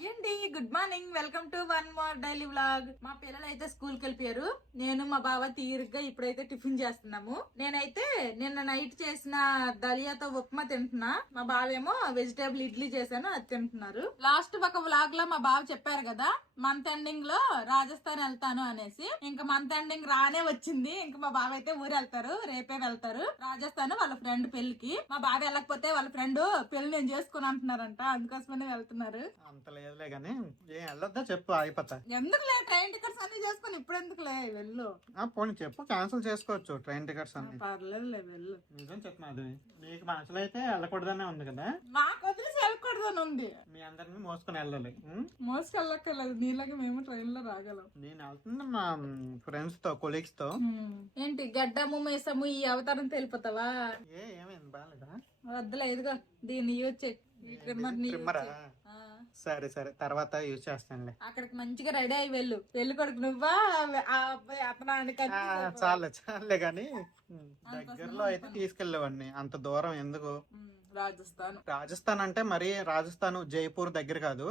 Hi అండి good morning welcome to one more daily vlog మా పిల్లలు అయితే స్కూల్కి వెళ్ళిపోయారు. నేను మా బావ తీరుగ్గా ఇప్పుడైతే టిఫిన్ చేస్తున్నాము. నేనైతే నిన్న నైట్ చేసిన దలియాతో ఉప్మా తింటున్నా. మా బావేమో వెజిటేబుల్ ఇడ్లీ చేశాను అది తింటున్నారు. లాస్ట్ ఒక వ్లాగ్లో మా బావ చెప్పారు కదా మంత్ ఎండింగ్లో రాజస్థాన్ వెళ్తాను అనేసి. ఇంకా మంత్ ఎండింగ్ రానే వచ్చింది. ఇంకా మా బావ అయితే ఊరు వెళ్తారు రేపే వెళ్తారు. రాజస్థాన్ వాళ్ళ ఫ్రెండ్ పెళ్ళికి మా బావ వెళ్ళకపోతే వాళ్ళ ఫ్రెండ్ పెళ్ళి నేను చేసుకుని అంటున్నారంట అందుకోసమనే వెళ్తున్నారు. అంత లేదులే గానీ ఏం వెళ్ళొద్దా చెప్పు అయిపోతా ఎందుకులే? ట్రైన్ టికెట్స్ అన్ని చేసుకుని ఇప్పుడు ఎందుకులే? వెళ్ళు. ఆ, పోనీ చెప్పు క్యాన్సిల్ చేసుకోవచ్చు ట్రైన్ టికెట్స్ అన్ని. పర్లేదులే వెళ్ళు. నిజం చెప్తున్నది నీకు మనసులో అయితే వెళ్ళకూడదనే ఉంది కదా? నాకు వదిలేసి వెళ్ళకూడదని ఉంది. మీ అందరిని మోసుకొని వెళ్ళాలి? మోసుకెళ్ళక్కర్లేదు నీళ్ళకి మేము ట్రైన్లో రాగలం. నేను వెళ్తున్నా మా ఫ్రెండ్స్తో కొలీగ్స్తో. ఏంటి గడ్డము మీసము ఈ అవతారం తెలిపోతావా? ఏ ఏమైంది బాగాలేదా వద్దులే ఇదిగో దీన్ని యూజ్ చేయి. ట్రిమ్మరా. సరే సరే. తర్వాత యూజ్ చేస్తానులే. అక్కడికి మంచిగా రెడీ అయ్యి వెళ్ళు. పెళ్ళి కొడుకు నువ్వా? అతనానికి చాలే చాలే గాని ఉం, దగ్గరలో అయితే తీసుకెళ్ళేవాడిని. అంత దూరం ఎందుకు? రాజస్థాన్. రాజస్థాన్ అంటే మరి రాజస్థాన్ జైపూర్ దగ్గర కాదు.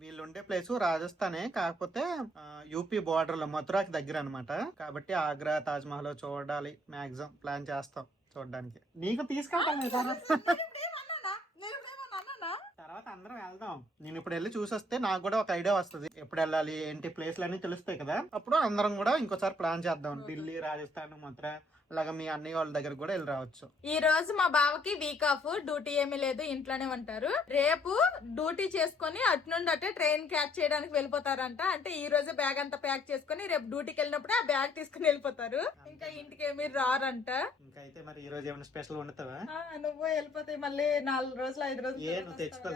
వీళ్ళు ఉండే ప్లేస్ రాజస్థానే. కాకపోతే యూపీ బోర్డర్లో మథురాకి దగ్గర అన్నమాట. కాబట్టి ఆగ్రా తాజ్ మహల్ చూడాలి. మాక్సిమం ప్లాన్ చేస్తాం చూడడానికి. నీకు తీసుకెళ్తాను తర్వాత అందరం వెళ్దాం. నేను ఇప్పుడు వెళ్ళి చూసొస్తే నాకు కూడా ఒక ఐడియా వస్తుంది. ఎప్పుడు వెళ్ళాలి ఏంటి ప్లేస్లు అన్ని తెలుస్తాయి కదా. అప్పుడు అందరం కూడా ఇంకోసారి ప్లాన్ చేద్దాం. ఢిల్లీ రాజస్థాన్ మథుర అలాగే మీ అన్నయ్య వాళ్ళ దగ్గర కూడా వెళ్ళి రావచ్చు. ఈ రోజు మా బావకి వీక్ ఆఫ్ డ్యూటీ ఏమీ లేదు ఇంట్లోనే ఉంటారు. రేపు డ్యూటీ చేసుకొని అటు నుండి అటే ట్రైన్ క్యాచ్ చేయడానికి వెళ్ళిపోతారంట. అంటే ఈ రోజు బ్యాగ్ అంతా ప్యాక్ చేసుకొని రేపు డ్యూటీకి వెళ్ళినప్పుడు ఆ బ్యాగ్ తీసుకుని వెళ్ళిపోతారు. ఇంకా ఇంటికి ఏమీ రారంట. ఇంకా అయితే మరి ఈ రోజు ఏమైనా స్పెషల్ వండుతావా? ఆ, నువ్వు వెళ్ళిపోతాయి మళ్ళీ నాలుగు రోజులు ఐదు రోజులు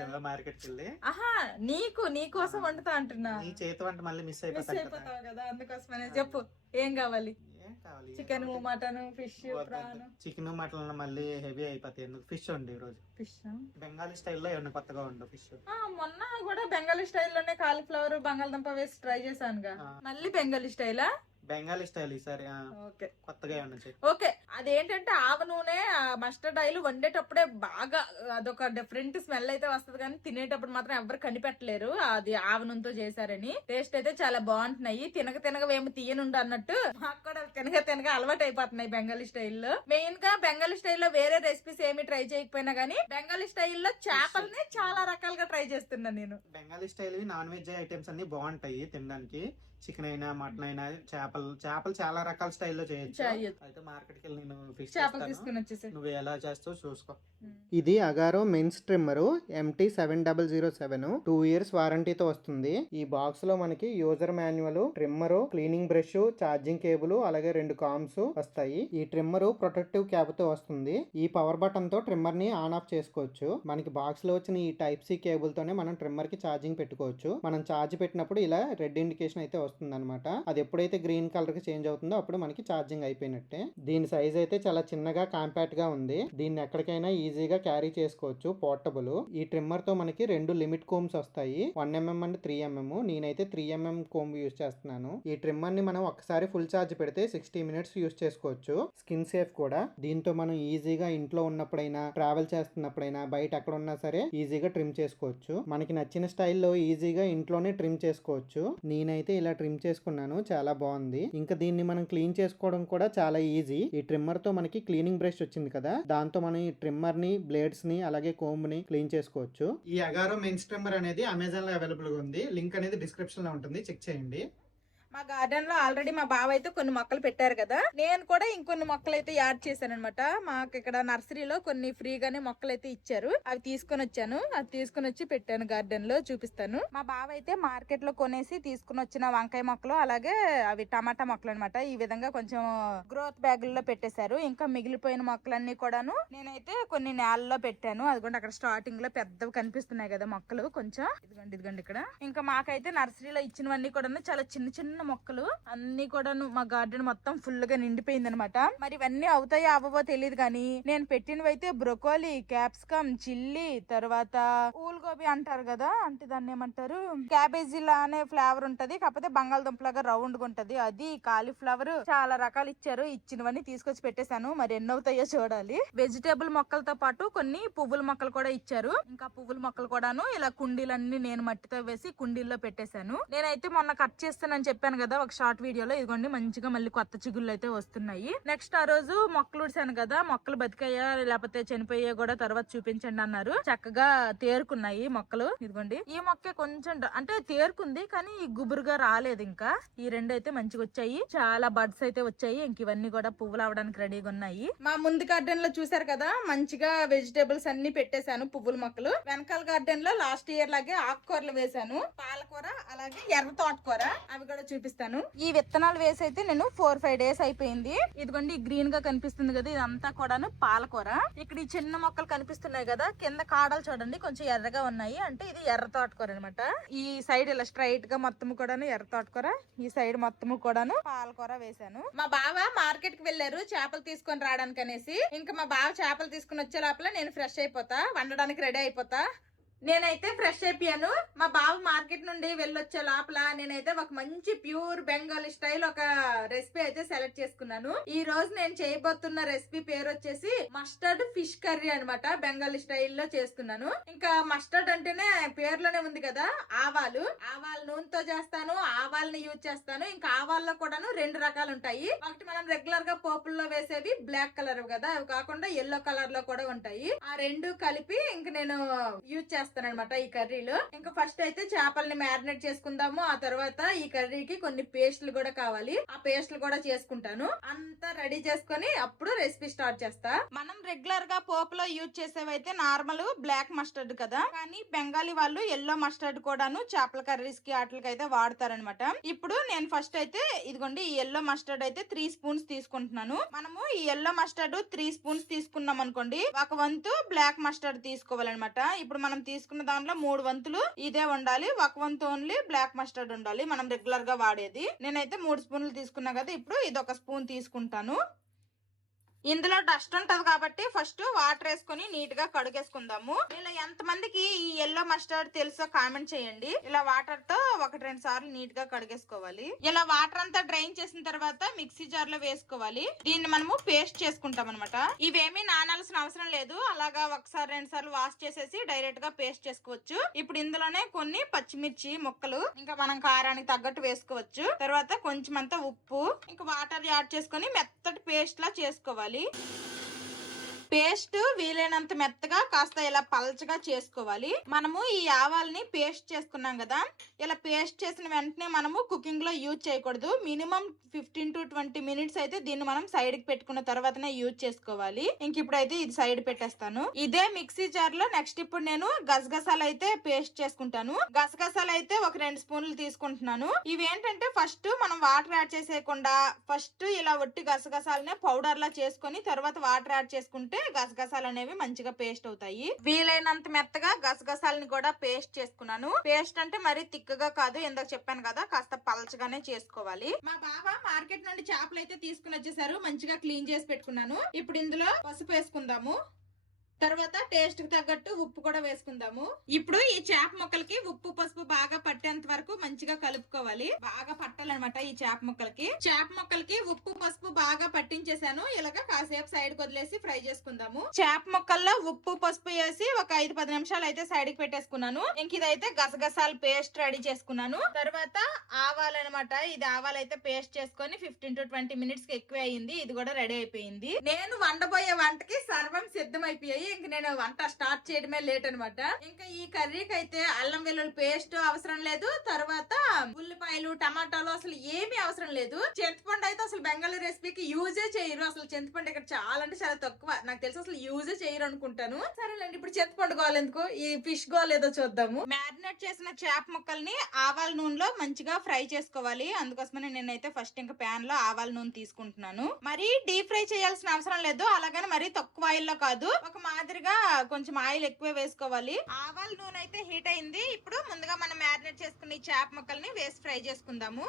తెచ్చుకోలేవా మార్కెట్కి వెళ్ళి ఆహా నీకు నీ కోసం వండుతా అంటున్నా. నీ చేతి వంట మళ్ళీ మిస్ మిస్ అయిపోతాయి కదా. అయిపోతావు కదా అందుకోసమనే చెప్పు ఏం కావాలి? ఏం కావాలి? Chicken mutton fish prawn. Chicken mutton మళ్ళీ హెవీ అయిపోతాయి ఎందుకు? ఫిష్ ఉండి ఈ రోజు ఫిష్ బెంగాలీ స్టైల్లో ఏమన్నా కొత్తగా ఉండు ఫిష్? మొన్న కూడా బెంగాలీ స్టైల్లోనే కాలీఫ్లవర్ బంగాళదుంప వేసి ట్రై చేశానుగా. మళ్ళీ బెంగాలీ స్టైలా? బెంగాలీ స్టైల్ ఈసారి ఓకే. కొత్తగా చెయ్యి ఓకే. అదేంటంటే ఆవ నూనె మస్టర్డ్ ఆయిల్ వండేటప్పుడే బాగా అదొక డిఫరెంట్ స్మెల్ అయితే వస్తుంది కానీ తినేటప్పుడు మాత్రం ఎవరు కనిపెట్టలేరు. అది ఆవ నూనెతో చేశారని. టేస్ట్ అయితే చాలా బాగుంటున్నాయి. తినక తినక ఏమి తీయనుండు అన్నట్టు మాకు కూడా తినక తినక అలవాటు అయిపోతున్నాయి బెంగాలీ స్టైల్లో మెయిన్గా బెంగాలీ స్టైల్లో వేరే రెసిపీస్ ఏమి ట్రై చేయకపోయినా గానీ బెంగాలీ స్టైల్లో చేపల్ని చాలా రకాలుగా ట్రై చేస్తున్నా నేను. Bengali style non veg items అన్ని బాగుంటాయి తినడానికి. చికెన్ అయినా మటన్ అయినా చేపలు చేపలు చాలా రకాల స్టైల్లో చేయొచ్చు. చేయొచ్చు. అయితే మార్కెట్కి వెళ్ళి నేను ఫిష్ చేపలు తీసుకుని వచ్చేసి నువ్వు ఎలా చేస్తావు చూసుకో. ఇది Agaro men's trimmer MT seven double zero seven two years వారంటీతో వస్తుంది. ఈ బాక్స్లో మనకి user manual trimmer cleaning brush charging cable అలాగే రెండు కామ్స్ వస్తాయి. ఈ ట్రిమ్మర్ ప్రొటెక్టివ్ క్యాప్తో వస్తుంది. ఈ పవర్ బటన్తో ట్రిమ్మర్ని ఆన్ ఆఫ్ చేసుకోవచ్చు. మనకి బాక్స్లో వచ్చిన ఈ టైప్ సి కేబుల్ తోనే మనం ట్రిమ్మర్కి ఛార్జింగ్ పెట్టుకోవచ్చు. మనం ఛార్జ్ పెట్టినప్పుడు ఇలా రెడ్ ఇండికేషన్ అయితే వస్తుందన్నమాట. అది ఎప్పుడైతే గ్రీన్ కలర్కి చేంజ్ అవుతుందో అప్పుడు మనకి ఛార్జింగ్ అయిపోయినట్టే. దీని సైజ్ అయితే చాలా చిన్నగా కాంపాక్ట్గా ఉంది. దీన్ని ఎక్కడికైనా ఈజీగా క్యారీ చేసుకోవచ్చు పోర్టబుల్. ఈ ట్రిమ్మర్తో మనకి రెండు లిమిట్ కోమ్స్ వస్తాయి. One mm and three mm. నేనైతే త్రీ ఎంఎం కోమ్ యూస్ చేస్తున్నాను. ఈ ట్రిమ్మర్ని మనం ఒకసారి ఫుల్ ఛార్జ్ పెడితే సిక్స్టీ మినిట్స్ యూస్ చేసుకోవచ్చు. స్కిన్ సేఫ్ కూడా. దీంతో మనం ఈజీగా ఇంట్లో ఉన్నప్పుడైనా ట్రావెల్ చేస్తున్నప్పుడైనా బయట ఎక్కడ ఉన్నా సరే ఈజీగా ట్రిమ్ చేసుకోవచ్చు. మనకి నచ్చిన స్టైల్లో ఈజీగా ఇంట్లోనే ట్రిమ్ చేసుకోవచ్చు. నేనైతే ఇలా ట్రిమ్ చేసుకున్నాను. చాలా బాగుంది. ఇంకా దీన్ని మనం క్లీన్ చేసుకోవడం కూడా చాలా ఈజీ ఈ ట్రిమ్మర్తో మనకి క్లీనింగ్ బ్రష్ వచ్చింది కదా. దాంతో మనం ఈ ట్రిమ్మర్ని బ్లేడ్స్ని అలాగే కోంబ్ని క్లీన్ చేసుకోవచ్చు. ఈ అగారో మెన్స్ ట్రిమ్మర్ అనేది అమెజాన్లో అవైలబుల్గా ఉంది. లింక్ అనేది డిస్క్రిప్షన్లో ఉంటుంది. చెక్ చేయండి. మా గార్డెన్లో ఆల్రెడీ మా బావ అయితే కొన్ని మొక్కలు పెట్టారు కదా. నేను కూడా ఇంకొన్ని మొక్కలు అయితే యాడ్ చేశాను అనమాట మాకు ఇక్కడ నర్సరీలో కొన్ని ఫ్రీగానే మొక్కలు అయితే ఇచ్చారు. అవి తీసుకొని వచ్చాను. అది తీసుకొని వచ్చి పెట్టాను గార్డెన్లో చూపిస్తాను. మా బావ అయితే మార్కెట్లో కొనేసి తీసుకుని వచ్చిన వంకాయ మొక్కలు అలాగే అవి టమాటా మొక్కలు అనమాట ఈ విధంగా కొంచెం గ్రోత్ బ్యాగుల్లో పెట్టేశారు. ఇంకా మిగిలిపోయిన మొక్కలన్నీ కూడాను నేనైతే కొన్ని నేలలో పెట్టాను. అదిగోండి అక్కడ స్టార్టింగ్లో పెద్దవి కనిపిస్తున్నాయి కదా మొక్కలు. కొంచెం ఇదిగోండి ఇదిగోండి ఇక్కడ. ఇంకా మాకైతే నర్సరీలో ఇచ్చినవన్నీ కూడా చాలా చిన్న చిన్న మొక్కలు అన్ని కూడాను మా గార్డెన్ మొత్తం ఫుల్గా నిండిపోయింది అనమాట మరి ఇవన్నీ అవుతాయో అవ్వవో తెలియదు కానీ నేను పెట్టినవి అయితే బ్రొకోలీ క్యాప్సికమ్ చిల్లీ తర్వాత ఊల్ గోబీ అంటారు కదా అంటే దాన్ని ఏమంటారు? క్యాబేజీ లానే ఫ్లేవర్ ఉంటది కాకపోతే బంగాళదుంప లాగా రౌండ్గా ఉంటది. అది కాలీఫ్లవర్ చాలా రకాలు ఇచ్చారు ఇచ్చినవన్నీ తీసుకొచ్చి పెట్టేశాను. మరి ఎన్ని అవుతాయో చూడాలి. వెజిటేబుల్ మొక్కలతో పాటు కొన్ని పువ్వుల మొక్కలు కూడా ఇచ్చారు. ఇంకా పువ్వుల మొక్కలు కూడాను ఇలా కుండీలన్నీ నేను మట్టితో వేసి కుండీల్లో పెట్టేశాను. నేనైతే మొన్న కట్ చేస్తానని చెప్పాను కదా ఒక షార్ట్ వీడియోలో. ఇదిగోండి మంచిగా మళ్ళీ కొత్త చిగుళ్ళు అయితే వస్తున్నాయి. నెక్స్ట్ ఆ రోజు మొక్కలు ఉడిసాను కదా మొక్కలు బతికయ్యా లేకపోతే చనిపోయా కూడా తర్వాత చూపించండి అన్నారు. చక్కగా తేరుకున్నాయి మొక్కలు. ఇదిగోండి ఈ మొక్క కొంచెం అంటే తేరుకుంది కానీ ఈ గుబురుగా రాలేదు ఇంకా. ఈ రెండు అయితే మంచిగా వచ్చాయి. చాలా బర్డ్స్ అయితే వచ్చాయి. ఇంక ఇవన్నీ కూడా పువ్వులు అవడానికి రెడీగా ఉన్నాయి. మా ముందు గార్డెన్లో చూసారు కదా మంచిగా వెజిటేబుల్స్ అన్ని పెట్టేశాను పువ్వుల మొక్కలు. వెనకాల గార్డెన్లో లాస్ట్ ఇయర్ లాగే ఆకుకూరలు వేశాను. పాలకూర అలాగే ఎర్ర తోటకూర. అవి కూడా చూపిస్తాను. ఈ విత్తనాలు వేసి అయితే నేను ఫోర్ ఫైవ్ డేస్ అయిపోయింది. ఇదిగోండి గ్రీన్గా కనిపిస్తుంది కదా ఇదంతా కూడాను పాలకూర. ఇక్కడ ఈ చిన్న మొక్కలు కనిపిస్తున్నాయి కదా కింద కాడలు చూడండి కొంచెం ఎర్రగా ఉన్నాయి. అంటే ఇది ఎర్ర తోటకూర అనమాట ఈ సైడ్ ఇలా స్ట్రైట్గా మొత్తం కూడాను ఎర్ర తోటకూర ఈ సైడ్ మొత్తం కూడాను పాలకూర వేశాను. మా బావ మార్కెట్కి వెళ్ళారు చేపలు తీసుకొని రావడానికి అనేసి ఇంకా మా బావ చేపలు తీసుకుని వచ్చే లోపల నేను ఫ్రెష్ అయిపోతా వండడానికి రెడీ అయిపోతా. నేనైతే ఫ్రెష్ అయిపోయాను. మా బావ మార్కెట్ నుండి వెళ్ళొచ్చే లోపల నేనైతే ఒక మంచి ప్యూర్ బెంగాలీ స్టైల్ ఒక రెసిపీ అయితే సెలెక్ట్ చేసుకున్నాను. ఈ రోజు నేను చేయబోతున్న రెసిపీ పేరు వచ్చేసి మస్టర్డ్ ఫిష్ కర్రీ అన్నమాట. బెంగాలీ స్టైల్లో చేస్తున్నాను. ఇంకా మస్టర్డ్ అంటేనే పేర్లోనే ఉంది కదా ఆవాలు. ఆవాల నూనెతో చేస్తాను ఆవాలని యూజ్ చేస్తాను. ఇంకా ఆవాల్లో కూడాను రెండు రకాలు ఉంటాయి. ఒకటి మనం రెగ్యులర్గా పోపుల్లో వేసేవి బ్లాక్ కలర్ కదా అవి కాకుండా ఎల్లో కలర్లో కూడా ఉంటాయి. ఆ రెండు కలిపి ఇంక నేను యూజ్ చేస్తాను. అనమాట ఈ కర్రీలో. ఇంకా ఫస్ట్ అయితే చేపల్ని మ్యారినేట్ చేసుకుందాము. ఆ తర్వాత ఈ కర్రీకి కొన్ని పేస్ట్లు కూడా కావాలి. ఆ పేస్ట్లు కూడా చేసుకుంటాను. అంతా రెడీ చేసుకొని అప్పుడు రెసిపీ స్టార్ట్ చేస్తా. మనం రెగ్యులర్గా పోపులో యూజ్ చేసేవైతే నార్మల్ బ్లాక్ మస్టర్డ్ కదా. కానీ బెంగాలీ వాళ్ళు ఎల్లో మస్టర్డ్ కూడాను చేపల కర్రీస్కి వాటికి అయితే వాడతారనమాట. ఇప్పుడు నేను ఫస్ట్ అయితే ఇదిగోండి ఈ ఎల్లో మస్టర్డ్ అయితే త్రీ స్పూన్స్ తీసుకుంటున్నాను. మనము ఈ ఎల్లో మస్టర్డ్ త్రీ స్పూన్స్ తీసుకున్నాం అనుకోండి ఒక వంతు బ్లాక్ మస్టర్డ్ తీసుకోవాలన్నమాట. ఇప్పుడు మనం తీసుకున్న దాంట్లో మూడు వంతులు ఇదే ఉండాలి ఒక వంతు ఓన్లీ బ్లాక్ మస్టర్డ్ ఉండాలి. మనం రెగ్యులర్గా వాడేది. నేనైతే మూడు స్పూన్లు తీసుకున్నా కదా ఇప్పుడు ఇది ఒక స్పూన్ తీసుకుంటాను. ఇందులో డస్ట్ ఉంటది కాబట్టి ఫస్ట్ వాటర్ వేసుకొని నీట్గా కడుగేసుకుందాము. ఇలా ఎంత మందికి ఈ ఎల్లో మస్టర్డ్ తెలుసో కామెంట్ చేయండి. ఇలా వాటర్తో ఒకటి రెండు సార్లు నీట్గా కడిగేసుకోవాలి. ఇలా వాటర్ అంతా డ్రైన్ చేసిన తర్వాత మిక్సీ జార్లో వేసుకోవాలి. దీన్ని మనము పేస్ట్ చేసుకుంటాం అనమాట ఇవేమీ నానాల్సిన అవసరం లేదు. అలాగా ఒకసారి రెండు సార్లు వాష్ చేసేసి డైరెక్ట్గా పేస్ట్ చేసుకోవచ్చు. ఇప్పుడు ఇందులోనే కొన్ని పచ్చిమిర్చి ముక్కలు ఇంకా మనం కారానికి తగ్గట్టు వేసుకోవచ్చు. తర్వాత కొంచెం అంతా ఉప్పు ఇంకా వాటర్ యాడ్ చేసుకొని మెత్తటి పేస్ట్ లా చేసుకోవాలి. डालें పేస్ట్ వీలైనంత మెత్తగా కాస్త ఇలా పలచగా చేసుకోవాలి. మనము ఈ ఆవాల్ని పేస్ట్ చేసుకున్నాం కదా ఇలా పేస్ట్ చేసిన వెంటనే మనము కుకింగ్లో యూజ్ చేయకూడదు. Minimum fifteen to twenty minutes అయితే దీన్ని మనం సైడ్కి పెట్టుకున్న తర్వాతనే యూజ్ చేసుకోవాలి. ఇంక ఇప్పుడైతే ఇది సైడ్ పెట్టేస్తాను. ఇదే మిక్సీ జార్లో నెక్స్ట్ ఇప్పుడు నేను గసగసాలు అయితే పేస్ట్ చేసుకుంటాను. గసగసాలు అయితే ఒక రెండు స్పూన్లు తీసుకుంటున్నాను. ఇవేంటంటే ఫస్ట్ మనం వాటర్ యాడ్ చేసేయకుండా ఫస్ట్ ఇలా ఒట్టి గసగసాలనే పౌడర్ లా చేసుకొని తర్వాత వాటర్ యాడ్ చేసుకుంటే గసగసాలు అనేవి మంచిగా పేస్ట్ అవుతాయి. వీలైనంత మెత్తగా గసగసాలని కూడా పేస్ట్ చేసుకున్నాను. పేస్ట్ అంటే మరి తిక్కగా కాదు ఎందుకు చెప్పాను కదా కాస్త పలచగానే చేసుకోవాలి. మా బావ మార్కెట్ నుండి చేపలు అయితే తీసుకుని వచ్చేసారు. మంచిగా క్లీన్ చేసి పెట్టుకున్నాను. ఇప్పుడు ఇందులో పసుపు వేసుకుందాము. తర్వాత టేస్ట్కి తగ్గట్టు ఉప్పు కూడా వేసుకుందాము. ఇప్పుడు ఈ చేప ముక్కలకి ఉప్పు పసుపు బాగా పట్టేంత వరకు మంచిగా కలుపుకోవాలి. బాగా పట్టాలన్నమాట ఈ చేప ముక్కలకి. చేప ముక్కలకి ఉప్పు పసుపు బాగా పట్టించేసాను. ఇలాగ కాసేపు సైడ్ వదిలేసి ఫ్రై చేసుకుందాము. చేప ముక్కల్లో ఉప్పు పసుపు వేసి ఒక ఐదు పది నిమిషాలు అయితే సైడ్కి పెట్టేసుకున్నాను. ఇంక ఇదైతే గసగసాల పేస్ట్ రెడీ చేసుకున్నాను. తర్వాత ఆవాలు అనమాట ఇది ఆవాలు అయితే పేస్ట్ చేసుకొని ఫిఫ్టీన్ టు ట్వంటీ మినిట్స్కి ఎక్కువ అయింది ఇది కూడా రెడీ అయిపోయింది. నేను వండబోయే వంటకి సర్వం సిద్ధం అయిపోయాయి ఇంక నేను వంట స్టార్ట్ చేయడమే లేట్ అనమాట ఇంకా ఈ కర్రీకి అయితే అల్లం వెల్లుల్లి పేస్ట్ అవసరం లేదు. తర్వాత ఉల్లిపాయలు టమాటాలు అసలు ఏమీ అవసరం లేదు. చింతపండు అయితే అసలు బెంగాలీ రెసిపీకి యూజే చేయరు. అసలు చింతపండు ఇక్కడ చాలా అంటే చాలా తక్కువ. నాకు తెలిసి అసలు యూజే చేయరు అనుకుంటాను. సరేలేండి ఇప్పుడు చింతపండు గోలు ఎందుకు? ఈ ఫిష్ గోల్ ఏదో చూద్దాము. మ్యారినేట్ చేసిన చేప ముక్కల్ని ఆవాల నూనెలో మంచిగా ఫ్రై చేసుకోవాలి. అందుకోసమని నేనైతే ఫస్ట్ ఇంకా ప్యాన్లో ఆవాల నూనె తీసుకుంటున్నాను. మరి డీప్ ఫ్రై చేయాల్సిన అవసరం లేదు. అలాగని మరి తక్కువ ఆయిల్లో కాదు. ఒక మాదిరిగా కొంచెం ఆయిల్ ఎక్కువ వేసుకోవాలి. ఆవాల నూనె అయితే హీట్ అయింది. ఇప్పుడు ముందుగా మనం మ్యారినేట్ చేసుకున్న ఈ చేప ముక్కల్ని వేసి ఫ్రై చేసుకుందాము.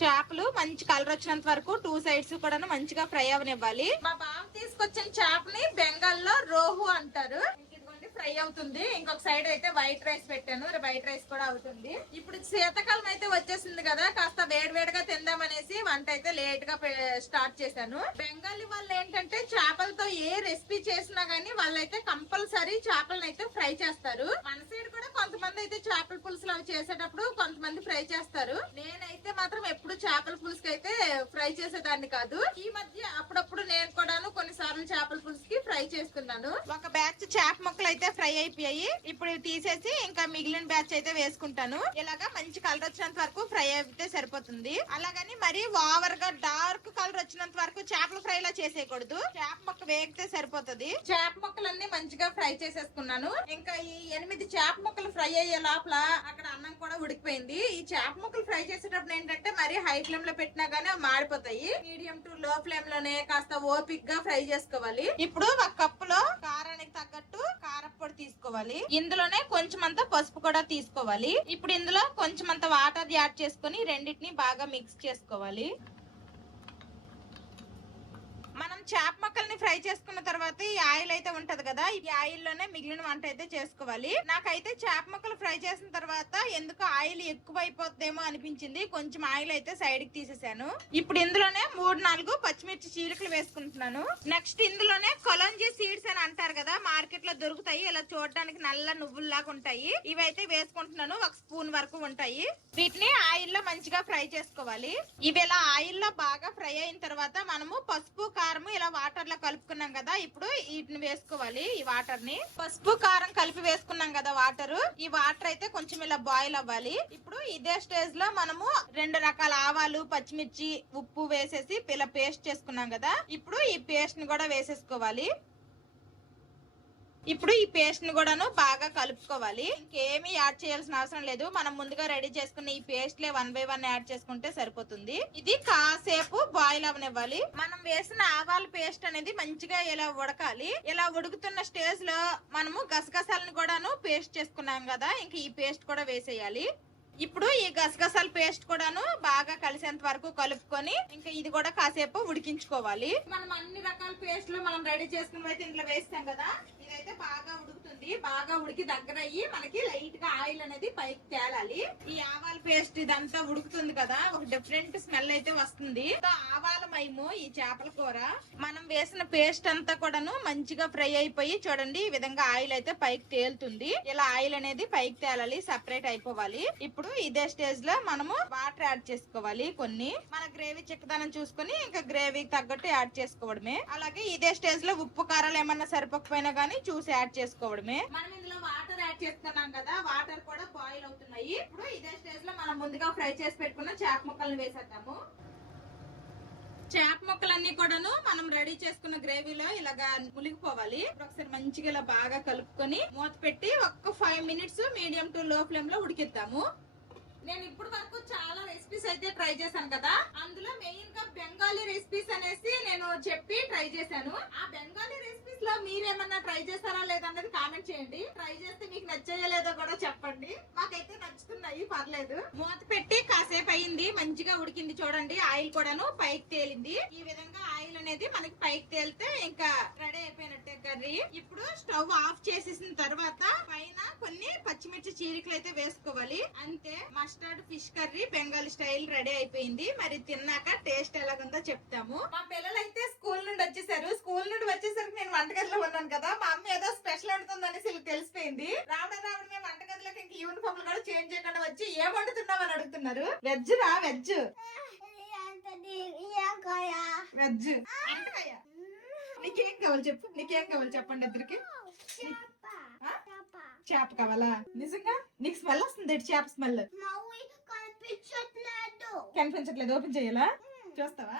చేపలు మంచి కలర్ వచ్చినంత వరకు టూ సైడ్స్ కూడా మంచిగా ఫ్రై అవనివ్వాలి. మా బావ తీసుకొచ్చిన చేపని బెంగాల్లో రోహు అంటారు. ఫ్రై అవుతుంది. ఇంకొక సైడ్ అయితే వైట్ రైస్ పెట్టాను. వైట్ రైస్ కూడా అవుతుంది. ఇప్పుడు శీతాకాలం అయితే వచ్చేసింది కదా కాస్త వేడి వేడిగా తిందామనేసి వంట అయితే లేట్గా స్టార్ట్ చేశాను. బెంగాలీ వాళ్ళు ఏంటంటే చేపలతో ఏ రెసిపీ చేసినా గానీ వాళ్ళైతే కంపల్సరీ చేపలను అయితే ఫ్రై చేస్తారు. మన సైడ్ కూడా కొంతమంది అయితే చేపల పులుసులు అవి చేసేటప్పుడు కొంతమంది ఫ్రై చేస్తారు. నేనైతే మాత్రం ఎప్పుడు చేపల పులుసుకి అయితే ఫ్రై చేసేదాన్ని కాదు. ఈ మధ్య అప్పుడప్పుడు నేను కూడాను కొన్నిసార్లు చేపల పులుసుకి ఫ్రై చేస్తున్నాను ఒక బ్యాచ్ చేప మొక్కలు అయితే ఫ్రై అయిపోయాయి. ఇప్పుడు తీసేసి ఇంకా మిగిలిన బ్యాచ్ అయితే వేసుకుంటాను. ఇలాగా మంచి కలర్ వచ్చినంత వరకు ఫ్రై అయితే సరిపోతుంది. అలాగని మరి ఓవర్గా డార్క్ కలర్ వచ్చినంత వరకు చేపల ఫ్రై లా చేసేయకూడదు. చేప ముక్క వేగితే సరిపోతుంది. చేప మొక్కలన్నీ మంచిగా ఫ్రై చేసేసుకున్నాను. ఇంకా ఈ ఎనిమిది చేప ముక్కలు ఫ్రై అయ్యే లోపల అక్కడ అన్నం కూడా ఉడికిపోయింది. ఈ చేప ముక్కలు ఫ్రై చేసేటప్పుడు ఏంటంటే మరి హై ఫ్లేమ్లో పెట్టినా గానీ అవి మాడిపోతాయి. మీడియం టు లో ఫ్లేమ్లోనే కాస్త ఓపిక్గా ఫ్రై చేసుకోవాలి. ఇప్పుడు ఒక కప్పులో కారానికి తగ్గట్టు కారం పొడి తీసుకోవాలి. ఇందులోనే కొంచెం అంత పసుపు కూడా తీసుకోవాలి. ఇప్పుడు ఇందులో కొంచెం అంత వాటర్ యాడ్ చేసుకొని రెండింటిని బాగా మిక్స్ చేసుకోవాలి. మనం చేప మొక్కల్ని ఫ్రై చేసుకున్న తర్వాత ఈ ఆయిల్ అయితే ఉంటది కదా ఈ ఆయిల్లోనే మిగిలిన వంట అయితే చేసుకోవాలి. నాకైతే చేప మొక్కలు ఫ్రై చేసిన తర్వాత ఎందుకు ఆయిల్ ఎక్కువ అయిపోతుందేమో అనిపించింది. కొంచెం ఆయిల్ అయితే సైడ్కి తీసేసాను. ఇప్పుడు ఇందులోనే మూడు నాలుగు పచ్చిమిర్చి చీలికలు వేసుకుంటున్నాను. నెక్స్ట్ ఇందులోనే కొలంజీ సీడ్స్ అని అంటారు కదా మార్కెట్లో దొరుకుతాయి. ఇలా చూడడానికి నల్ల నువ్వుల్లాగా ఉంటాయి. ఇవైతే వేసుకుంటున్నాను. ఒక స్పూన్ వరకు ఉంటాయి. వీటిని ఆయిల్లో మంచిగా ఫ్రై చేసుకోవాలి. ఇవి ఇలా ఆయిల్లో బాగా ఫ్రై అయిన తర్వాత మనము పసుపు కారము ఇలా వాటర్లో కలుపుకున్నాం కదా ఇప్పుడు వీటిని వేసుకోవాలి ఈ వాటర్ని. పసుపు కారం కలిపి వేసుకున్నాం కదా వాటర్ ఈ వాటర్ అయితే కొంచెం ఇలా బాయిల్ అవ్వాలి. ఇప్పుడు ఇదే స్టేజ్లో మనము రెండు రకాల ఆవాలు పచ్చిమిర్చి ఉప్పు వేసేసి ఇలా పేస్ట్ చేసుకున్నాం కదా ఇప్పుడు ఈ పేస్ట్ని కూడా వేసేసుకోవాలి. ఇప్పుడు ఈ పేస్ట్ని కూడాను బాగా కలుపుకోవాలి. ఇంకేమీ యాడ్ చేయాల్సిన అవసరం లేదు. మనం ముందుగా రెడీ చేసుకున్న ఈ పేస్ట్ లే వన్ బై వన్ యాడ్ చేసుకుంటే సరిపోతుంది. ఇది కాసేపు బాయిల్ అవనివ్వాలి. మనం వేసిన ఆవాల పేస్ట్ అనేది మంచిగా ఇలా ఉడకాలి. ఇలా ఉడుకుతున్న స్టేజ్లో మనము గసగసాలను కూడాను పేస్ట్ చేసుకున్నాం కదా ఇంక ఈ పేస్ట్ కూడా వేసేయాలి. ఇప్పుడు ఈ గసగసాల పేస్ట్ కూడాను బాగా కలిసేంత వరకు కలుపుకొని ఇంకా ఇది కూడా కాసేపు ఉడికించుకోవాలి. మనం అన్ని రకాల పేస్ట్లు మనం రెడీ చేసుకుని అయితే ఇంట్లో వేస్తాం కదా. ఇదైతే బాగా ఉడుకుతుంది. బాగా ఉడికి దగ్గర అయ్యి మనకి లైట్గా ఆయిల్ అనేది పైకి తేలాలి. ఈ ఆవాల పేస్ట్ ఇదంతా ఉడుకుతుంది కదా ఒక డిఫరెంట్ స్మెల్ అయితే వస్తుంది. సో ఆవాల మైము ఈ చేపల కూర. మనం వేసిన పేస్ట్ అంతా కూడాను మంచిగా ఫ్రై అయిపోయి చూడండి ఈ విధంగా ఆయిల్ అయితే పైకి తేలుతుంది. ఇలా ఆయిల్ అనేది పైకి తేలాలి సపరేట్ అయిపోవాలి. ఇప్పుడు ఇదే స్టేజ్లో మనము వాటర్ యాడ్ చేసుకోవాలి కొన్ని. మన గ్రేవీ చిక్కదనం చూసుకొని ఇంకా గ్రేవీకి తగ్గట్టు యాడ్ చేసుకోవడమే. అలాగే ఇదే స్టేజ్లో ఉప్పు కారాలు ఏమన్నా సరిపోకపోయినా గానీ చూసి యాడ్ చేసుకోవడమే. మనం ఇందులో వాటర్ యాడ్ చేసుకున్నాం కదా వాటర్ కూడా బాయిల్ అవుతున్నాయి. ఇప్పుడు ఇదే స్టేజ్లో మనం ముందుగా ఫ్రై చేసి పెట్టుకున్న చేప ముక్కల్ని వేసేద్దాము. చేప ముక్కలన్నీ కూడాను మనం రెడీ చేసుకున్న గ్రేవీలో ఇలాగా మునిగిపోవాలి. ఇప్పుడు ఒకసారి మంచిగా ఇలా బాగా కలుపుకొని మూత పెట్టి ఒక్క ఫైవ్ మినిట్స్ మీడియం టు లో ఫ్లేమ్లో ఉడికిద్దాము. నేను ఇప్పుడు వరకు చాలా రెసిపీస్ అయితే ట్రై చేశాను కదా. అందులో మెయిన్గా బెంగాలీ రెసిపీస్ అనేసి నేను చెప్పి ట్రై చేశాను. ఆ బెంగాలీ రెసిపీస్లో మీరేమన్నా ట్రై చేస్తారా లేదన్నది కామెంట్ చేయండి. ట్రై చేస్తే మీకు నచ్చాయో లేదో కూడా చెప్పండి. మాకైతే నచ్చుతున్నాయి పర్లేదు. మూత పెట్టి కాసేపు అయింది మంచిగా ఉడికింది చూడండి ఆయిల్ కూడాను పైకి తేలింది. ఈ విధంగా ఆయిల్ అనేది మనకి పైకి తేలితే ఇంకా రెడీ అయిపోయినట్టే కర్రీ. ఇప్పుడు స్టవ్ ఆఫ్ చేసేసిన తర్వాత పైన కొన్ని పచ్చిమిర్చి చీరికలు అయితే వేసుకోవాలి. అంతే mustard fish curry Bengali style ready అయిపోయింది. మరి తిన్నాక టేస్ట్ ఎలాగుందో చెప్తాము. మా పిల్లలు అయితే స్కూల్ నుండి వచ్చేసారు. స్కూల్ నుండి వచ్చేసరికి నేను వంటగదిలో ఉన్నాను కదా మా అమ్మ ఏదో స్పెషల్ వండుతుందని వీళ్ళకి తెలిసిపోయింది. రావడం రావడం మేము వంటగదిలోకి ఇంక యూనిఫామ్ కూడా చేంజ్ చేయకుండా వచ్చి ఏం వండుతున్నామని అడుగుతున్నారు. వెజ్ రా వెజ్. వెజ్. నీకేం కావాలి చెప్పు నీకేం కావాలి చెప్పండి ఇద్దరికి? చేప కావాలా? నిజంగా? నీకు స్మెల్ వస్తుంది ఏంటి చేప స్మెల్ కనిపించట్లేదు. ఓపెన్ చేయాలా? చూస్తావా?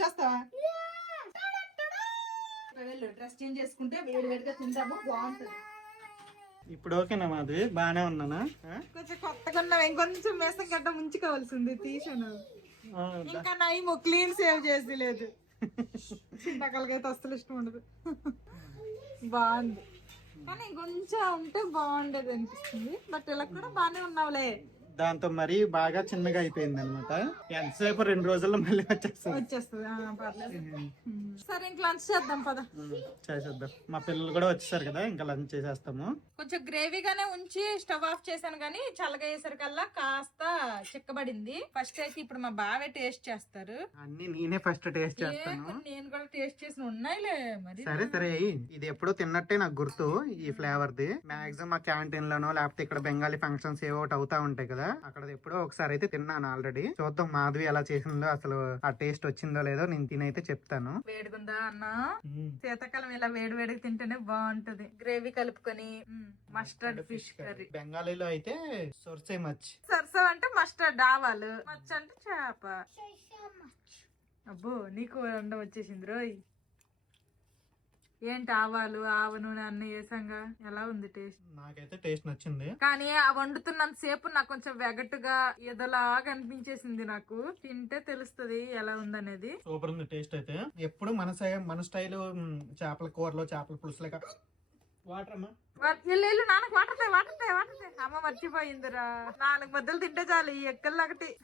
చూస్తావా? వెళ్ళు డ్రెస్ చేంజ్ చేసుకుంటే వేడి వేడిగా తిందాము బాగుంటుంది. ఇప్పుడు ఓకేనా మాధవి? బాగానే ఉన్నానా? కొంచెం కొత్తగా ఉన్నావు? ఇంకొంచెం మేసం గడ్డ ముంచుకోవాల్సింది తీసాను. ఇంకా నైము క్లీన్ సేవ్ చేసి లేదు. చింతకాలకైతే అస్సలు ఇష్టం ఉండదు. బాగుంది. కానీ కొంచెం ఉంటే బాగుండేది అనిపిస్తుంది. బట్ ఇలా కూడా బాగానే ఉన్నావులే. దాంతో మరీ బాగా చిన్నగా అయిపోయింది అనమాట ఎంతసేపు? రెండు రోజుల్లో మళ్ళీ వచ్చేస్తుంది. సరే ఇంక లంచ్ చేద్దాం పద. ఉమ్, చేసేద్దాం. మా పిల్లలు కూడా వచ్చేసారు కదా ఇంకా లంచ్ చేసేస్తాము. కొంచెం గ్రేవీగానే ఉంచి స్టవ్ ఆఫ్ చేశాను కానీ చల్లగా అయ్యేసరికల్లా కాస్త చిక్కబడింది. ఫస్ట్ అయితే ఇప్పుడు మా బావే టేస్ట్ చేస్తారు. అన్ని నేనే ఫస్ట్ టేస్ట్ చేస్తాను. నేను కూడా టేస్ట్ చేసిన ఉన్నాయిలే మరి. సరే సరే. ఇది ఎప్పుడో తిన్నట్టే నాకు గుర్తు ఈ ఫ్లేవర్ ది మాక్సిమం మా క్యాంటీన్ లోనో లేకపోతే ఇక్కడ బెంగాలీ ఫంక్షన్స్ ఏవో ఒకటి అవుతా ఉంటాయి కదా. అక్కడ ఎప్పుడో ఒకసారి అయితే తిన్నాను ఆల్రెడీ. చూద్దాం మాధవి ఎలా చేసిందో అసలు ఆ టేస్ట్ వచ్చిందో లేదో నేను తినైతే చెప్తాను. వేడిగుందా అన్న? శీతాకాలం ఇలా వేడి వేడిగా తింటేనే బాగుంటది. గ్రేవీ కలుపుకొని మస్టర్డ్ ఫిష్ కర్రీ. బెంగాలీలో అయితే సొర్సే మచ్. సరసో అంటే మస్టర్డ్ ఆవాలు మచ్చ అంటే చేప. అబ్బో నీకు వండ వచ్చేసింది రోయ్. ఏంటి ఆవాలు ఆవ నూనె అన్ని వేసాంగా? ఎలా ఉంది టేస్ట్? నాకైతే టేస్ట్ నచ్చింది. కానీ ఆ వండుతున్నంత సేపు నాకు కొంచెం వెగట్టుగా ఏదోలాగా అనిపించేసింది నాకు. తింటే తెలుస్తుంది ఎలా ఉందనేది. సూపర్ ఉంది టేస్ట్ అయితే. ఎప్పుడు మన సై- మన స్టైల్ చేపల కూరలో చేపల పులుసులే వాటర్ అమ్మా. వెళ్ళు, నాన్నకు వాటర్తాయి వాటర్తాయి వాటర్తాయి అమ్మ మర్చిపోయిందిరా. నాలుగు ముద్దలు తింటే చాలు ఈ ఎక్కల్లాగటి.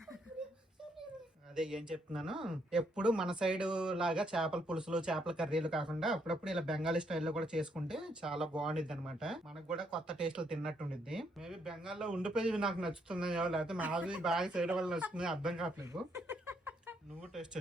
అదే ఏం చెప్తున్నాను? ఎప్పుడు మన సైడ్ లాగా చేపల పులుసులు చేపల కర్రీలు కాకుండా అప్పుడప్పుడు ఇలా బెంగాలీ స్టైల్లో కూడా చేసుకుంటే చాలా బాగుండిద్ది అనమాట మనకు కూడా కొత్త టేస్ట్లు తిన్నట్టు ఉండిద్ది మేబీ బెంగాల్లో ఉండిపోయి నాకు నచ్చుతున్నాయో లేకపోతే మాది బాగా చేయడం వల్ల నచ్చుతుంది అర్థం కావట్లేదు. నువ్వు టేస్ట్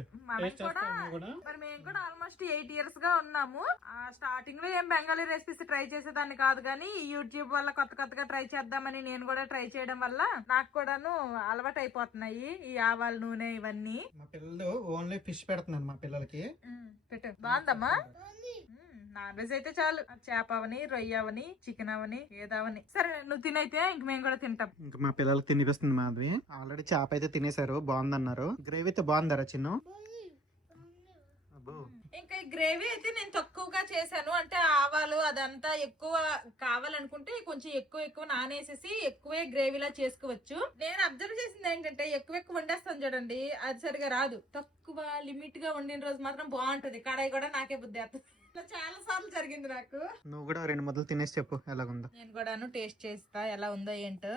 మరి మేము కూడా ఆల్మోస్ట్ ఎయిట్ ఇయర్స్గా ఉన్నాము. ఆ స్టార్టింగ్లో ఏం బెంగాలీ రెసిపీస్ ట్రై చేసేదాన్ని కాదు కానీ ఈ యూట్యూబ్ వల్ల కొత్త కొత్తగా ట్రై చేద్దామని నేను కూడా ట్రై చేయడం వల్ల నాకు కూడాను అలవాటు అయిపోతున్నాయి ఈ ఆవాల నూనె ఇవన్నీ. మా పిల్లలు ఓన్లీ ఫిష్ పెడుతున్నాను మా పిల్లలకి. పెట్టు. బాగుందమ్మా? నాన్ వెజ్ అయితే చాలు. చేప అవని రొయ్య అవని చికెన్ అవని ఏదవని సరే నువ్వు తినైతే ఇంక మేము కూడా తింటాం. ఇంకా మా పిల్లలకి తినిపిస్తుంది మాధవి. ఆల్రెడీ చేప అయితే తినేశారు. బాగుందన్నారు. గ్రేవీ అయితే బాగుందరా చిన్న? ఇంకా ఈ గ్రేవీ అయితే నేను తక్కువగా చేశాను. అంటే ఆవాలు అదంతా ఎక్కువ కావాలనుకుంటే కొంచెం ఎక్కువ ఎక్కువ నానేసేసి ఎక్కువే గ్రేవీలా చేసుకోవచ్చు. నేను అబ్జర్వ్ చేసింది ఏంటంటే ఎక్కువ ఎక్కువ వండేస్తాను చూడండి. అది సరిగా రాదు. తక్కువ లిమిట్గా వండిన రోజు మాత్రం బాగుంటది. కడాయి కూడా నాకే బుద్ధి ఇట్లా చాలా సార్లు జరిగింది నాకు. నువ్వు కూడా రెండు ముద్దలు తినేసి చెప్పు ఎలాగుందో. నేను కూడాను టేస్ట్ చేస్తా ఎలా ఉందో ఏంటో.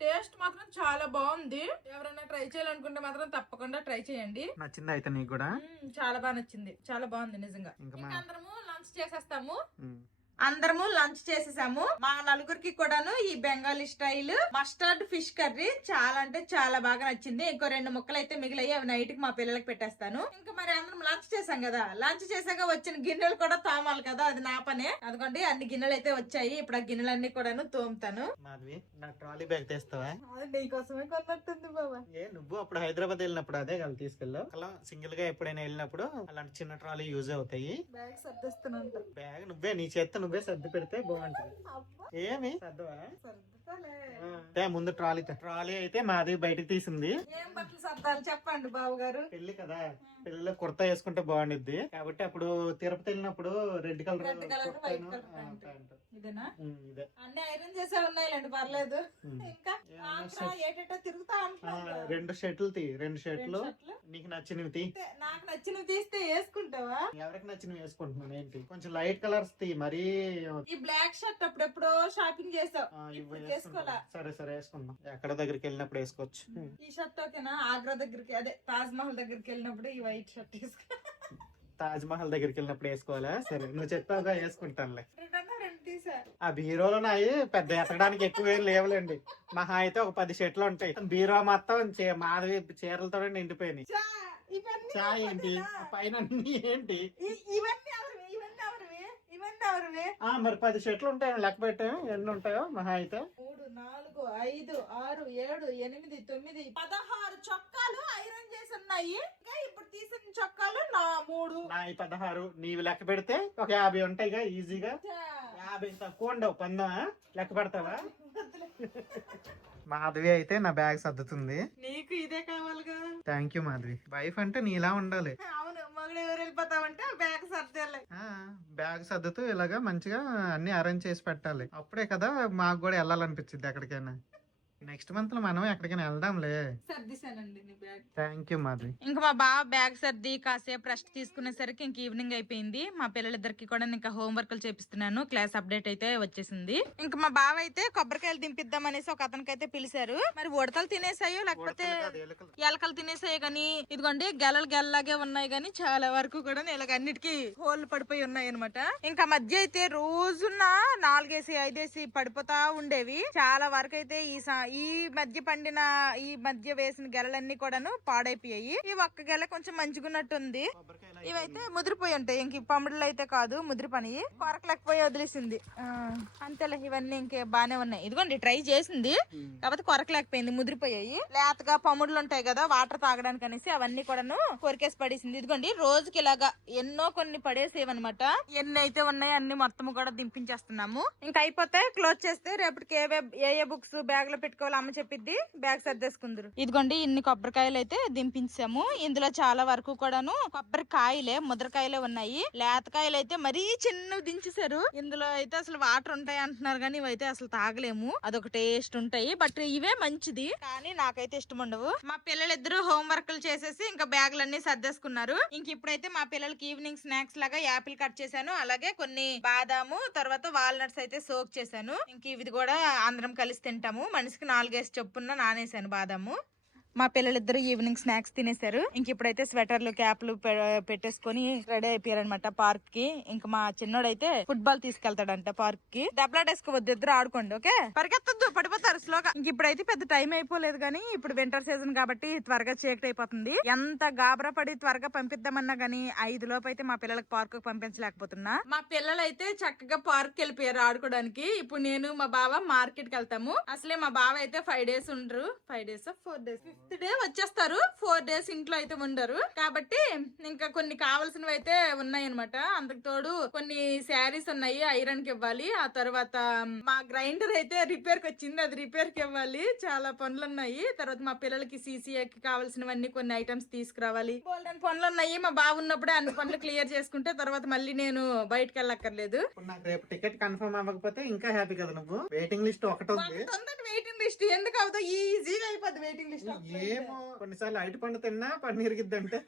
టేస్ట్ మాత్రం చాలా బాగుంది. ఎవరైనా ట్రై చేయాలనుకుంటే మాత్రం తప్పకుండా ట్రై చేయండి. నచ్చిందా అయితే నీకు కూడా? చాలా బాగా నచ్చింది. చాలా బాగుంది నిజంగా. ఇంకా అందరము లంచ్ చేసేస్తాము. అందరము లంచ్ చేసేసాము. మా నలుగురికి కూడాను ఈ Bengali style mustard fish curry చాలా అంటే చాలా బాగా నచ్చింది. ఇంకో రెండు ముక్కలు అయితే మిగిలాయి అవి నైట్కి మా పిల్లలకి పెట్టేస్తాను. ఇంకా మరి అందరం లంచ్ చేసాం కదా. లంచ్ చేసాక వచ్చిన గిన్నెలు కూడా తోమాలి కదా అది నా పనే. అదిగోండి అన్ని గిన్నెలు అయితే వచ్చాయి. ఇప్పుడు ఆ గిన్నెలన్నీ కూడాను తోముతాను. మాధవి నా ట్రాలీ బ్యాగ్ తెస్తావా? అది నీకోసమే కొన్నట్టుంది బాబా. ఏ నువ్వు అప్పుడు హైదరాబాద్ వెళ్ళినప్పుడు అదే కదా తీసుకెళ్ళావు. అలా సింగిల్గా ఎప్పుడైనా వెళ్ళినప్పుడు అలాంటి చిన్న ట్రాలీ యూజ్ అవుతాయి. బ్యాగ్ సర్దిస్తున్నాను బ్యాగ్ నువ్వే నీ చేత్తో నువ్వే సర్ది పెడితే బాగుంటుంది. ఏమి? సర్దవా. అంటే ముందు ట్రాలీ ట్రాలీ అయితే మాది బయటకు తీసింది. ఏం బట్టలు సర్దాలి చెప్పండి బాబు గారు పెళ్ళి కదా పిల్లలు కుర్తా వేసుకుంటే బాగుండిద్ది. కాబట్టి అప్పుడు తిరుపతి వెళ్ళినప్పుడు రెడ్ కలర్. ఇదేనా? ఇదే. అన్ని ఐరన్ చేసే ఉన్నాయిలేండి పర్లేదు. ఇంకా ఏటేటో తిరుగుతా రెండు షర్ట్లు తీ రెండు షర్ట్లు? నీకు నచ్చినవి తీ. నాకు నచ్చినవి తీస్తే వేసుకుంటావా? ఎవరికి నచ్చినవి వేసుకుంటున్నాను ఏంటి? కొంచెం లైట్ కలర్స్ తీ మరీ ఈ బ్లాక్ షర్ట్ అప్పుడెప్పుడో షాపింగ్ చేసావు. సరే సరే వేసుకుందాం. ఎక్కడ దగ్గరికి వెళ్ళినప్పుడు వేసుకోవచ్చు. ఈ షర్ట్ ఓకేనా? ఆగ్రా దగ్గరికి అదే తాజ్ మహల్ దగ్గరికి వెళ్ళినప్పుడు ఈ వైట్ షర్ట్ వేసుకో. తాజ్ మహల్ దగ్గరికి వెళ్ళినప్పుడు వేసుకోవాలా? సరే నువ్వు చెప్పావుగా వేసుకుంటానులే. ఆ బీరోలో నాయి పెద్ద ఎతకడానికి ఎక్కువ ఏం లేవులేండి. మహా అయితే ఒక పది షర్ట్లు ఉంటాయి. బీరో మొత్తం మాధవి చీరలతో నిండిపోయినాయి. చాయ్ ఏంటి? పైన ఏంటి? ఇవన్నీ ఎవరివి ఇవన్నీ ఎవరివి ఆ మరి పది షర్ట్లు ఉంటాయి లెక్క పెట్టాం ఎన్ని ఉంటాయో మహా అయితే. మూడు నాలుగు ఐదు ఆరు ఏడు ఎనిమిది తొమ్మిది పదహారు చొక్కాలు ఐరన్ చేసి ఉన్నాయి. ఇప్పుడు తీసిన చొక్కాలు నా మూడు. నా ఈ పదహారు నీవి లెక్క పెడితే ఒక యాభై ఉంటాయిగా ఈజీగా. యాభై తక్కువ ఉండవు పందా? లెక్క పెడతావా? మాధవి అయితే నా బ్యాగ్ సర్దుతుంది. నీకు ఇదే కావాలిగా. Thank you Madhavi. వైఫ్ అంటే నీలా ఉండాలి. అవును మగడు ఎవరు వెళ్ళిపోతావంటే బ్యాగ్ బ్యాగ్ సర్దుతూ ఇలాగా మంచిగా అన్ని అరేంజ్ చేసి పెట్టాలి. అప్పుడే కదా మాకు కూడా వెళ్ళాలనిపించింది ఎక్కడికైనా. నెక్స్ట్ మంత్లో మనం ఎక్కడికైనా వెళ్దాంలే. సర్దిశానండి నీ బ్యాగ్. Thank you Madhavi. ఇంకా మా బావ బ్యాగ్ సర్ది కాసేపు రెస్ట్ తీసుకునేసరికి ఇంక ఈవినింగ్ అయిపోయింది. మా పిల్లలిద్దరికి కూడా ఇంకా హోంవర్క్లు చేపిస్తున్నాను. క్లాస్ అప్డేట్ అయితే వచ్చేసింది. ఇంకా మా బావ అయితే కొబ్బరికాయలు దింపిద్దాం అనేసి ఒక అతనికి అయితే పిలిచారు. మరి ఉడతలు తినేసాయో లేకపోతే ఎలకలు. తినేసాయి కానీ ఇదిగోండి గెలలు గెల్లలాగే ఉన్నాయి కానీ చాలా వరకు కూడా ఇలాగ అన్నిటికీ హోల్ పడిపోయి ఉన్నాయి అనమాట ఇంకా మధ్య అయితే రోజున నాలుగేసి ఐదేసి పడిపోతా ఉండేవి. చాలా వరకు అయితే ఈ సా- ఈ మధ్య పండిన ఈ మధ్య వేసిన గెలలన్నీ కూడాను పాడైపోయాయి. ఈ ఒక్క గెల కొంచెం మంచిగున్నట్టుంది. ఇవైతే ముదిరిపోయి ఉంటాయి. ఇంక ఈ అయితే కాదు ముదిరి పని. కొరకలేకపోయి వదిలేసింది. అంతేలే ఇవన్నీ ఇంకే బానే ఉన్నాయి. ఇదిగోండి ట్రై చేసింది. కాకపోతే కొరకలేకపోయింది ముదిరిపోయాయి. లేతగా పముడులు ఉంటాయి కదా వాటర్ తాగడానికి అనేసి అవన్నీ కూడాను కొరికేసి పడేసింది. ఇదిగోండి రోజుకి ఇలాగా ఎన్నో కొన్ని పడేసేవన్నమాట. ఎన్ని అయితే ఉన్నాయి అన్ని మొత్తం కూడా దింపించేస్తున్నాము. ఇంకా అయిపోతే క్లోజ్ చేస్తే రేపటికి ఏ ఏ బుక్స్ బ్యాగ్లో పెట్టుకోవాలి. అమ్మ చెప్పిద్ది బ్యాగ్ సర్దేసుకుందరు. ఇదిగోండి ఇన్ని కొబ్బరికాయలు అయితే దింపించాము. ఇందులో చాలా వరకు కూడాను కొబ్బరికాయలే ముద్రకాయలే ఉన్నాయి. లేతకాయలు అయితే మరీ చిన్నవి దించేశారు. ఇందులో అయితే అసలు వాటర్ ఉంటాయి అంటున్నారు కానీ ఇవైతే అసలు తాగలేము. అదొక టేస్ట్ ఉంటాయి బట్ ఇవే మంచిది. కానీ నాకైతే ఇష్టం ఉండవు. మా పిల్లలిద్దరూ హోం వర్క్లు చేసేసి ఇంకా బ్యాగులన్నీ సర్దేసుకున్నారు. ఇంక ఇప్పుడైతే మా పిల్లలకి ఈవినింగ్ స్నాక్స్ లాగా యాపిల్ కట్ చేశాను. అలాగే కొన్ని బాదాము తర్వాత వాల్నట్స్ అయితే సోక్ చేశాను. ఇంక ఇవి కూడా అందరం కలిసి తింటాము. మనిషికి నాలుగేసి చొప్పున నానేసాను బాదము. మా పిల్లలిద్దరు ఈవినింగ్ స్నాక్స్ తినేశారు. ఇంక ఇప్పుడైతే స్వెటర్లు క్యాప్లు పె- పెట్టేసుకొని రెడీ అయిపోయారనమాట పార్క్కి ఇంకా మా చిన్నోడైతే ఫుట్బాల్ తీసుకెళ్తాడంట పార్క్కి దెబ్బలాటేసుకోవద్దు ఇద్దరు ఆడుకోండి ఓకే? పరిగెత్తద్దు పడిపోతారు స్లోగా. ఇంక ఇప్పుడైతే పెద్ద టైం అయిపోలేదు కానీ ఇప్పుడు వింటర్ సీజన్ కాబట్టి త్వరగా చీకటి అయిపోతుంది. ఎంత గాబరా పడి త్వరగా పంపిద్దామన్నా గానీ ఐదు లోపు అయితే మా పిల్లలకి పార్క్ పంపించలేకపోతున్నా. మా పిల్లలు అయితే చక్కగా పార్క్ వెళ్ళిపోయారు ఆడుకోవడానికి. ఇప్పుడు నేను మా బావ మార్కెట్కి వెళ్తాము. అసలే మా బావ అయితే ఫైవ్ డేస్ ఉండరు. Five days four days? Fifth day వచ్చేస్తారు. ఫోర్ డేస్ ఇంట్లో అయితే ఉండరు. కాబట్టి ఇంకా కొన్ని కావాల్సినవి అయితే ఉన్నాయి అనమాట అందుకు తోడు కొన్ని శారీస్ ఉన్నాయి ఐరన్కి ఇవ్వాలి. ఆ తర్వాత మా గ్రైండర్ అయితే రిపేర్కి వచ్చింది. అది రిపేర్కి ఇవ్వాలి. చాలా పనులు ఉన్నాయి. తర్వాత మా పిల్లలకి సీసీఏకి కావాల్సినవన్నీ కొన్ని ఐటమ్స్ తీసుకురావాలి. గోల్డెన్ పనులు ఉన్నాయి. మా బావ ఉన్నప్పుడే అన్ని పనులు క్లియర్ చేసుకుంటే తర్వాత మళ్ళీ నేను బయటకు వెళ్ళక్కర్లేదు. ఇప్పుడు నాకు రేపు టికెట్ కన్ఫర్మ్ అవ్వకపోతే ఇంకా హ్యాపీ కదా నువ్వు. వెయిటింగ్ లిస్ట్ ఒకటి ఉంది. వెయిటింగ్ లిస్ట్ ఎందుకు అవుతావు ఈజీగా అయిపోద్ది వెయిటింగ్ లిస్ట్ ఏమో కొన్నిసార్లు అరటి పండు తిన్నా పన్ను ఇరిగిద్దంటే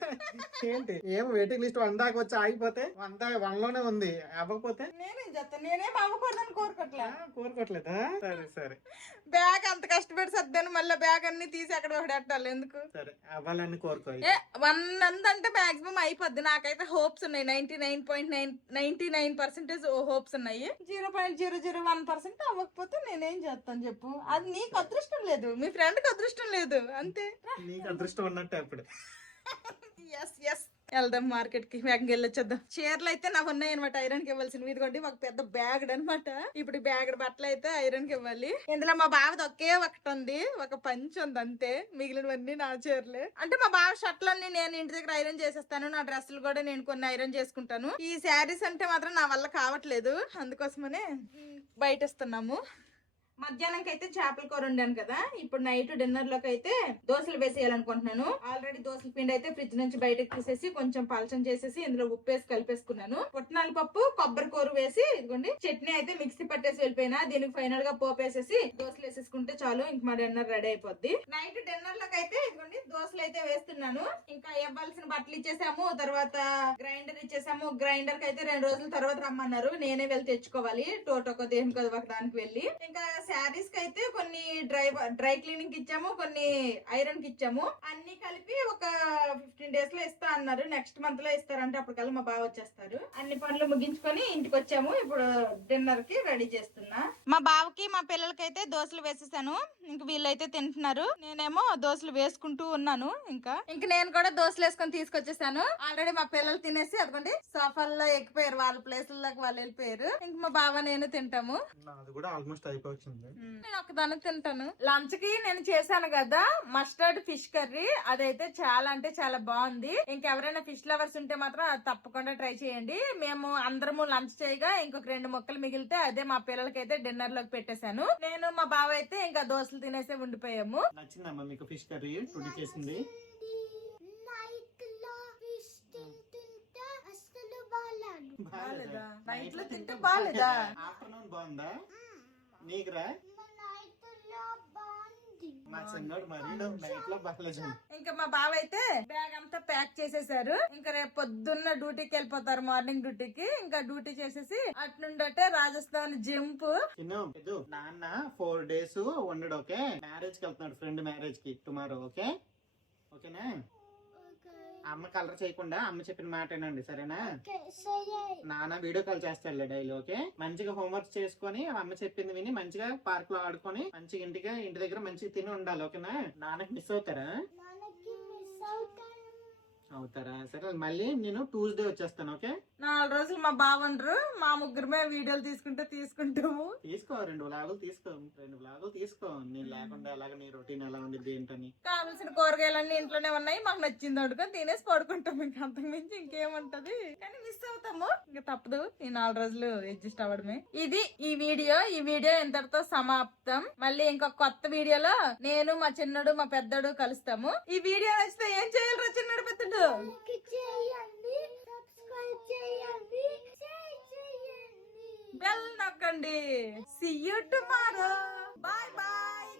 ఏంటి? ఏమో వెయిటింగ్ లిస్ట్ వన్ దాకా వచ్చి ఆగిపోతే వన్ దా వన్లోనే ఉంది. అవ్వకపోతే? నేనేం చేస్తాను నేనేం అవ్వకూడదని కోరుకోవట్లే ఆ, కోరుకోవట్లేదా సరే సరే. బ్యాగ్ అంత కష్టపడి సర్దాను మళ్ళీ బ్యాగ్ అన్ని తీసి అక్కడ ఒకటి పెట్టాలి. ఎందుకు? అవ్వాలని కోరుకో వన్ మంత్ అంటే మాక్సిమం అయిపోద్ది. నాకైతే హోప్స్ ఉన్నాయి. Ninety nine point nine ninety nine percentage hopes ఉన్నాయి. Zero point zero zero one percent అవ్వకపోతే నేనేం చేస్తాను చెప్పు. అది నీకు అదృష్టం లేదు. మీ ఫ్రెండ్కి అదృష్టం లేదు. అంతే. నీకు అదృష్టం ఉన్నట్టే అప్పుడు. వెళ్దాం మార్కెట్కి వేగంగా వెళ్ళొచ్చేద్దాం. చీరలు అయితే నాకు ఉన్నాయి అనమాట ఐరన్కి ఇవ్వాల్సినవి. ఇదిగోండి ఒక పెద్ద బ్యాగ్ అనమాట ఇప్పుడు బ్యాగ్ బట్టలు అయితే ఐరన్కి ఇవ్వాలి. ఇందులో మా బావది ఒకే ఒకటి ఉంది. ఒక పంచ్ ఉంది అంతే. మిగిలినవన్నీ నా చీరలే. అంటే మా బావ షర్ట్లన్నీ నేను ఇంటి దగ్గర ఐరన్ చేసేస్తాను. నా డ్రెస్సులు కూడా నేను కొన్ని ఐరన్ చేసుకుంటాను. ఈ శారీస్ అంటే మాత్రం నా వల్ల కావట్లేదు. అందుకోసమనే బయట ఇస్తున్నాము మధ్యాహ్నంకి అయితే చేపల కూర వండాను కదా. ఇప్పుడు నైట్ డిన్నర్లోకి అయితే దోశలు వేసేయాలనుకుంటున్నాను. ఆల్రెడీ దోశల పిండి అయితే ఫ్రిడ్జ్ నుంచి బయటకు తీసేసి కొంచెం పలచం చేసేసి ఇందులో ఉప్పు వేసి కలిపేసుకున్నాను. పుట్నాల పప్పు కొబ్బరి కూర వేసి ఇదిగోండి చట్నీ అయితే మిక్సీ పట్టేసి వెళ్ళిపోయినా దీనికి ఫైనల్గా పోపు వేసేసి దోశలు వేసేసుకుంటే చాలు ఇంక మా డిన్నర్ రెడీ అయిపోద్ది. నైట్ డిన్నర్లోకి అయితే ఇదిగోండి దోశలు అయితే వేస్తున్నాను. ఇంకా ఇవ్వాల్సిన బట్టలు ఇచ్చేసాము తర్వాత గ్రైండర్ ఇచ్చేసాము. గ్రైండర్కి అయితే రెండు రోజుల తర్వాత రమ్మన్నారు నేనే వెళ్ళి తెచ్చుకోవాలి టోటోకో దేనికో ఒక దానికి వెళ్ళి. ఇంకా శారీస్కి అయితే కొన్ని డ్రై డ్రై క్లీనింగ్కి ఇచ్చాము కొన్ని ఐరన్కి ఇచ్చాము. అన్ని కలిపి ఒక ఫిఫ్టీన్ డేస్లో ఇస్తా అన్నారు. నెక్స్ట్ మంత్లో ఇస్తారంటే అప్పటికల్లా మా బావ వచ్చేస్తారు. అన్ని పనులు ముగించుకొని ఇంటికి వచ్చాము ఇప్పుడు డిన్నర్కి రెడీ చేస్తున్నా. మా బావకి మా పిల్లలకి అయితే దోశలు వేసేసాను. ఇంక వీళ్ళైతే తింటున్నారు. నేనేమో దోశలు వేసుకుంటూ ఉన్నాను ఇంకా. ఇంక నేను కూడా దోశలు వేసుకొని తీసుకొచ్చేసాను. ఆల్రెడీ మా పిల్లలు తినేసి అదిగోండి సోఫాల్లో ఎక్కిపోయారు. వాళ్ళ ప్లేసుల్లోకి వాళ్ళు వెళ్ళిపోయారు. ఇంక మా బావ నేను తింటాము. అది కూడా ఆల్మోస్ట్ అయిపోతుంది నేను తింటాను. లంచ్కి నేను చేశాను కదా మస్టర్డ్ ఫిష్ కర్రీ. అదైతే చాలా అంటే చాలా బాగుంది. ఇంకెవరైనా ఫిష్ లవర్స్ ఉంటే మాత్రం అది తప్పకుండా ట్రై చేయండి. మేము అందరము లంచ్ చేయగా ఇంకొక రెండు ముక్కలు మిగిలితే అదే మా పిల్లలకి అయితే డిన్నర్లోకి పెట్టేశాను. నేను మా బావ అయితే ఇంకా దోశలు తినేసే ఉండిపోయాము. నచ్చిందమ్మా మీకు ఫిష్ కర్రీ? ట్వంటీ చేసింది. నైట్లో బాగాలేదు. తింటే బాలేదా? ఆఫ్టర్నూన్ బాగుందా? నీకురా? నైట్లో బాగుంది మార్నింగ్ మా చిన్నోడు మరీ నైట్లో బాగాలేదు. ఇంకా మా బావ అయితే బ్యాగ్ అంతా ప్యాక్ చేసేసారు. ఇంకా రేపు పొద్దున్న డ్యూటీకి వెళ్ళిపోతారు మార్నింగ్ డ్యూటీకి. ఇంకా డ్యూటీ చేసేసి అట్నుండటే రాజస్థాన్ జంప్. నాన్న ఫోర్ డేస్ ఉండడు ఓకే? మ్యారేజ్కి వెళ్తున్నాడు ఫ్రెండ్ మ్యారేజ్కి టుమారో ఓకే? ఓకేనా? ఓకే అమ్మ కలర్ చేయకుండా అమ్మ చెప్పిన మాట వినండి సరేనా నాన్న వీడియో కాల్ చేస్తాడులే డైలీ ఓకే? మంచిగా హోంవర్క్ చేసుకొని అమ్మ చెప్పింది విని మంచిగా పార్క్లో ఆడుకొని మంచిగా ఇంటికి ఇంటి దగ్గర మంచిగా తిని ఉండాలి ఓకేనా? నాన్నకి మిస్ అవుతారా? అవుతారా? సరే మళ్ళీ నేను ట్యూస్డే వచ్చేస్తాను ఓకే? నాలుగు రోజులు మా బావండ్రు మా ముగ్గురమే వీడియోలు తీసుకుంటూ తీసుకుంటాము. తీసుకో రెండు బ్లాగులు తీసుకో రెండు బ్లాగులు తీసుకో. నేను లేకుండా ఎలాగ నీ రొటీన్ ఎలా ఉండిద్ది ఏంటని. కావలసిన కూరగాయలన్నీ ఇంట్లోనే ఉన్నాయి. మాకు నచ్చింది వండుకొని తినేసి పడుకుంటాం. ఇంకా అంతకు మించి ఇంకేముంటది. కానీ మిస్ అవుతాము. ఇంకా తప్పదు. ఈ నాలుగు రోజులు అడ్జస్ట్ అవ్వడమే. ఇది ఈ వీడియో. ఈ వీడియో ఇంతటితో సమాప్తం. మళ్ళీ ఇంకొక కొత్త వీడియోలో నేను మా చిన్నడు మా పెద్దడు కలుస్తాము. ఈ వీడియో నచ్చితే ఏం చేయాలి చిన్నడు పెద్దడు? చేయండి బెల్ నొక్కండి. See you tomorrow bye bye